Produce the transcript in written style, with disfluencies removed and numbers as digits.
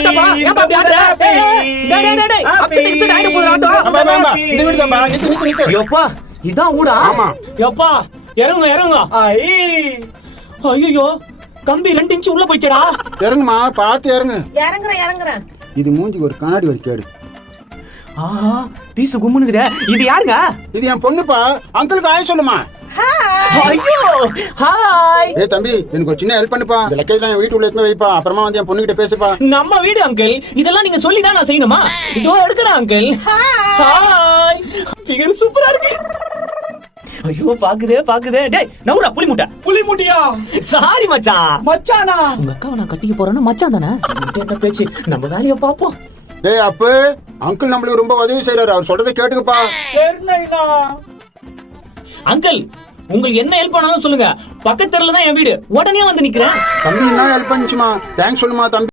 ஆட்டப்பா ஏன்பா அப்படி ஆடுற? டேய் டேய் அப்செட் ஆயிடு போற ஆட்டோ. இந்த வீடு தான்பா. நித்து. யப்பா இதான் ஊடா? ஆமா. யப்பா இறங்க. ஐயோ கம்பி 2 இன்ச் உள்ள போயிச்சடா. இறங்குமா, பார்த்து இறங்கு. இறங்குறேன். இது மூஞ்சி ஒரு கண்ணாடி ஒரு கேடு. ஆஹா பீசு கும்முனுக்குதே. இது யாருங்க? இது என் பொண்ணுப்பா. அங்கிளுக்கு ஆய் சொல்லுமா. ஐயோ ஹாய். ஏய் தம்பி, எனக்கு ஒரு சின்ன ஹெல்ப் பண்ணுப்பா. இந்த லக்கேஜ்லாம் என் வீட்டுக்குள்ள எடுத்து வைப்பா. அப்புறமா வந்து என் பொண்ணுகிட்ட பேசுப்பா. நம்ம வீடு அங்கிள், இதெல்லாம் நீங்க சொல்லி தான் நான் செய்யணுமா? இதோ எடுக்கிறேன் அங்கிள். ஹாய். ஃபிகர் சூப்பரா இருக்கு. ஐயோ பாக்குதே. டேய் நவுரா புலி முட்டையா? சாரி மச்சானா. உங்க அக்காவை நான் கட்டிக்க போறேன்னா மச்சான் தானே. என்ன பேச்சு, நம்ம வேலைய பாப்போம். டேய் அப்பு, அங்கிள் நம்மளுக்கு ரொம்ப உதவி செய்யறாரு. அவர் சொல்றதை கேட்டுக்கப்பா. அங்கிள் உங்களுக்கு என்ன ஹெல்ப் பண்ணாலும் சொல்லுங்க. பக்கத்துல தான் என் வீடு. உடனே வந்து நிக்கிறேன். தம்பி என்ன ஹெல்ப் பண்ணுச்சுமா? தேங்க்ஸ் சொல்லுமா தம்பி.